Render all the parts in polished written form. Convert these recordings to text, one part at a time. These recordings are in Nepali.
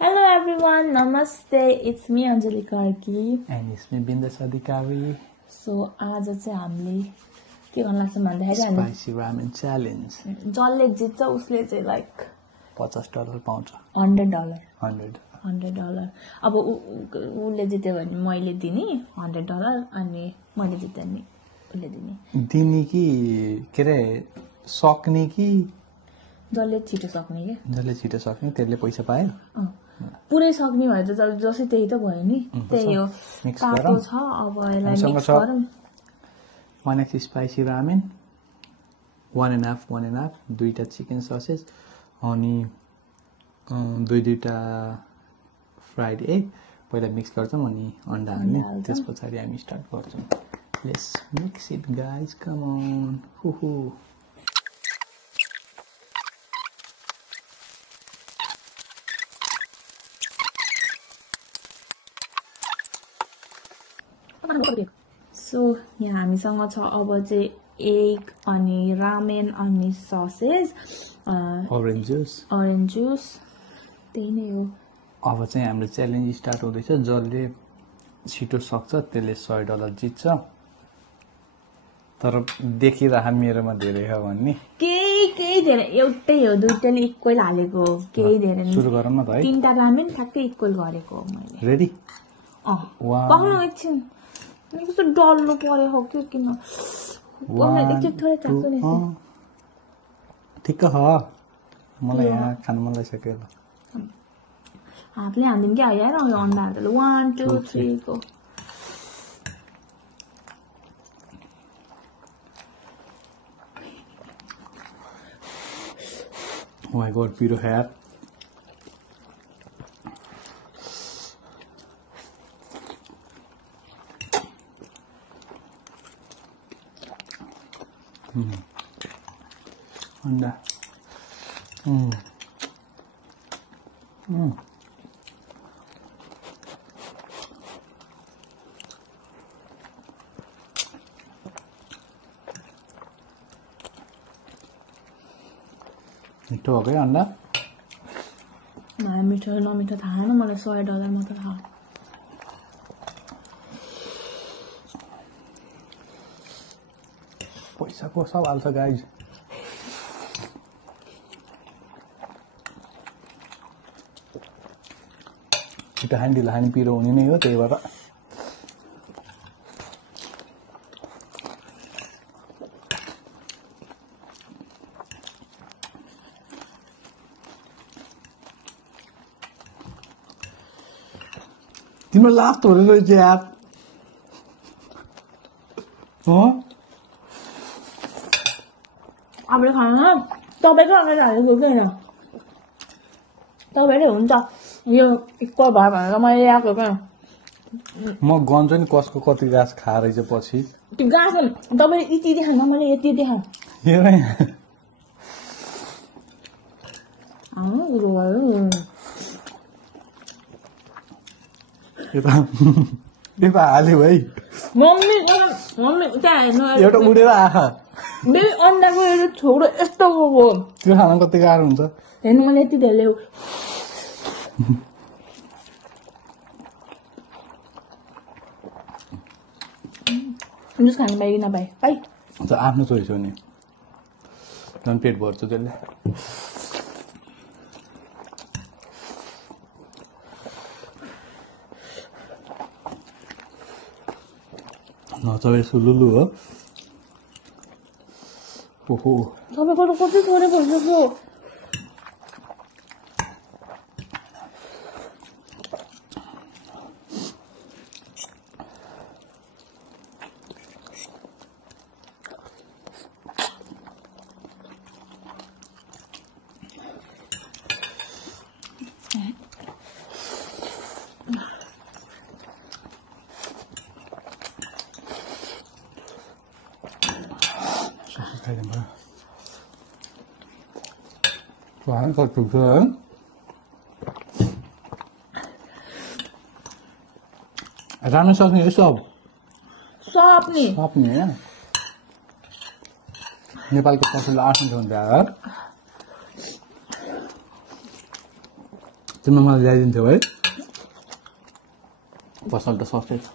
Hello everyone, Namaste. It's me Anjali Karki. And it's me Bindas Adhikari. So आज चाहिँ हामीले के गर्न लाग्छ भन्दाखेरि हामी Spicy ramen challenge. जसले जित्छ उसले चाहिँ लाइक $50 पाउँछ. $100. 100. $100. अब उसले जित्यो भने मैले दिने $100 अनि मैले जित्यो भने उसले दिने. दिने कि के रे सक्ने कि जसले छिटो सक्ने के? जसले छिटो सक्ने त्यसले पैसा पायो. पुरै सक्ने भए त जसै त्यही त भयो नि. त्यही हो. तातो छ अब यसलाई मिक्स गरौँ. 1x spicy ramen, 1.5 दुईटा चिकन ससेज अनि दुईटा फ्राइड एग पहिला मिक्स गर्छौं अनि अन्डा हाल्ने त्यसपछि हामी स्टार्ट गर्छौं. Let's mix it guys, come on. हुहु सो यहाँ हामीसँग छ अब चाहिँ एग अनि रामेन अनि ससेज ओरेन्ज जुस त्यही नै हो. अब चाहिँ हाम्रो च्यालेन्ज स्टार्ट हुँदैछ. जसले छिटो सक्छ त्यसले $100 जित्छ. तर देखिरह मेरोमा धेरै हो भन्ने केही धेरै एउटै हो. दुईटैले इक्वल हालेको हो. केही धेरै नि. सुरु गरौँ न त है. तीनटा रामेन ठ्याक्कै इक्वल गरेको हो मैले. रेडी? पाउनु एकछिन. कस्तो डल्लो परे हो कि किन एकचोटि थोरै चाख्छु नि. ठिक्क हो. मलाई यहाँ खानु मन लागिसक्यो. हातले हान्दिनु क्या यार अन्डा हाल्दा 1 2 3 को. Oh my god, पिरो है. अन्डा. मिठो हो गयो अन्डा. मिठो नमिठो थाहा छैन मलाई. $100 मात्र थाहा. पैसाको सवाल छ गाइज. छिटो खाने ढिलो खाने पिरो हुने नै हो. त्यही भएर तिम्रो लास्ट हो रहेछ यार. आफूले खाना तपाईँकै अगाडि हालेको किन तपाईँले हुन्छ यो इक्वल भयो भनेर मैले ल्याएको क्या. म गन्छ नि कसको कति गाँस खाएर रहेछ पछि. त्यो गाँस तपाईँले यति देखाउनु मैले यति देखाएँ. यता हाल्यो भाइ. मम्मी त्यहाँ हेर्नु एउटा उडेर आँखा बेबी अन्डाको एउटा छोरो यस्तो हो. त्यो खाना कति गाह्रो हुन्छ हेर्नु मैले यति धेरै ल्याउ. जुस खानु पाएँ कि नपाएँ पाइ. आफ्नो चोइस हो नि. झन् पेट भर्छ त्यसले. तपाईँ यसको लुलु हो. ओहो तपाईँको त कति थोरै भइसक्यो. Quá có chủ lớn. Ramen sauce ni sop. Sop ni. Sop ni ya. नेपालको पपुलर आर्ट हुन्छ. तिम्रो मलाई ल्याइदिन्थ्यौ है पसल त सस्तै छ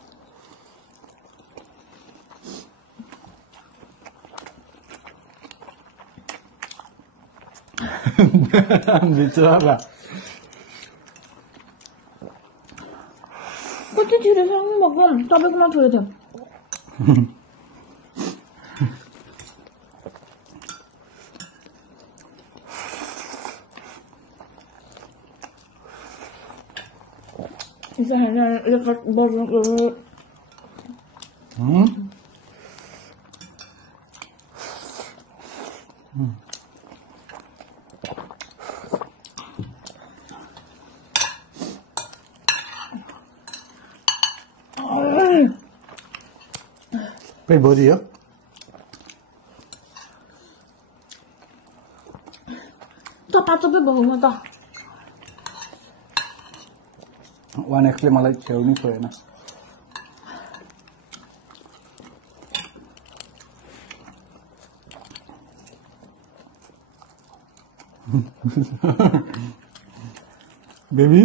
बिचरा कति छिटो सक्नु भगवान् तपाईँकोमा छोडेको थियो पेट भरियो तपाईँ भयो म त 1x ले मलाई छेउ नि छोएन बेबी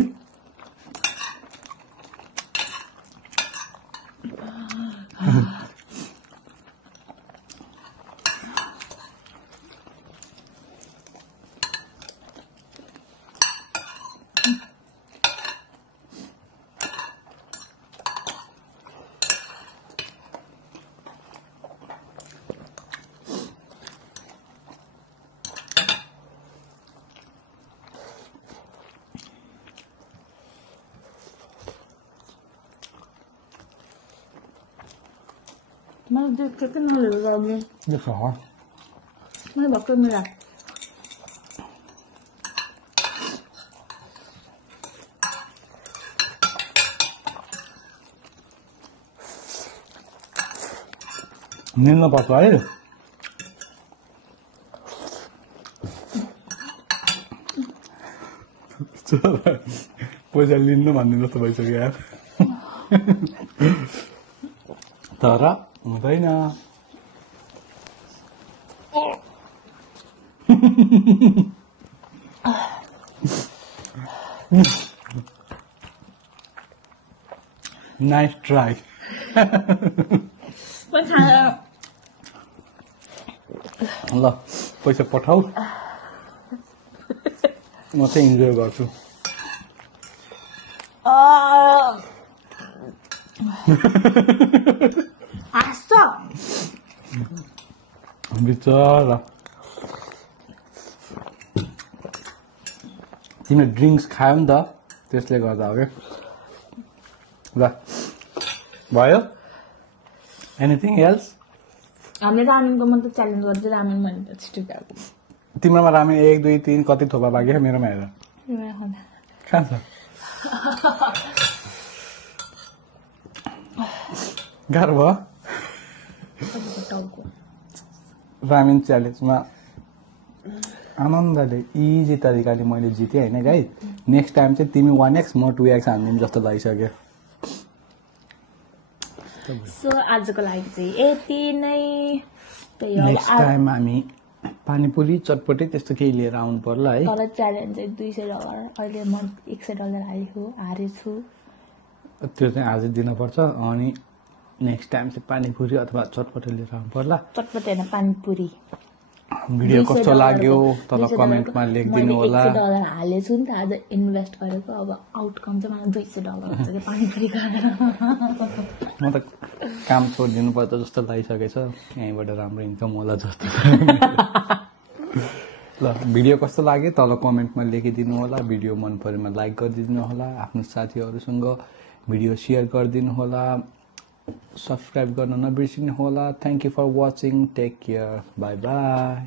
मलाई देख्छ कि नलेको गर्नु देखो हो मैले भक्कै मिला निल्न पर्छ है पैसा लिनु भन्ने जस्तो भइसक्यो यार तर हुँदैन नाइस ट्राई ल पैसा पठाऊ म चाहिँ इन्जोय गर्छु बिचरा तिमीले ड्रिङ्क्स खायो नि त त्यसले गर्दा हो क्या ल भयो एनिथिङ एल्स हामीले रामेनको मात्रै च्यालेन्ज गर्छ रामेन भने छिटो तिम्रोमा रामेन 1 2 3 कति थोपा बाँकी छ मेरोमा हेर कहाँ छ गाह्रो भयो रामेन च्यालेन्जमा आनन्दले इजी तरिकाले मैले जितेँ होइन गाई नेक्स्ट टाइम चाहिँ तिमी 1x म 2x हान्दिम जस्तो लागिसक्यो सो आजको लागि चाहिँ यति नै नेक्स्ट टाइम हामी पानीपुरी चटपटी त्यस्तो केही लिएर आउनु पर्ला है तर च्यालेन्ज चाहिँ $200 अहिले म $100 हारेछु त्यो चाहिँ आज दिनुपर्छ अनि नेक्स्ट टाइम चाहिँ पानीपुरी अथवा चटपटी लिएर आउनु पर्ला चटपटी होइन पानीपुरी भिडियो कस्तो लाग्यो तल कमेन्टमा लेखिदिनु होला $100 हालेछु नि त आज इन्भेस्ट गरेको अब आउटकम चाहिँ मलाई $200 हुन्छ कि पानीपुरी खाएर म त काम छोडिदिनु पर्छ जस्तो लागिसकेछ यहीँबाट राम्रो इन्कम होला जस्तो ल भिडियो कस्तो लाग्यो तल कमेन्टमा लेखिदिनु होला भिडियो मन परेमा लाइक गरिदिनु होला आफ्नो साथीहरूसँग भिडियो सेयर गरिदिनु होला सब्सक्राइब गर्न नबिर्सिनु होला thank you for watching take care bye by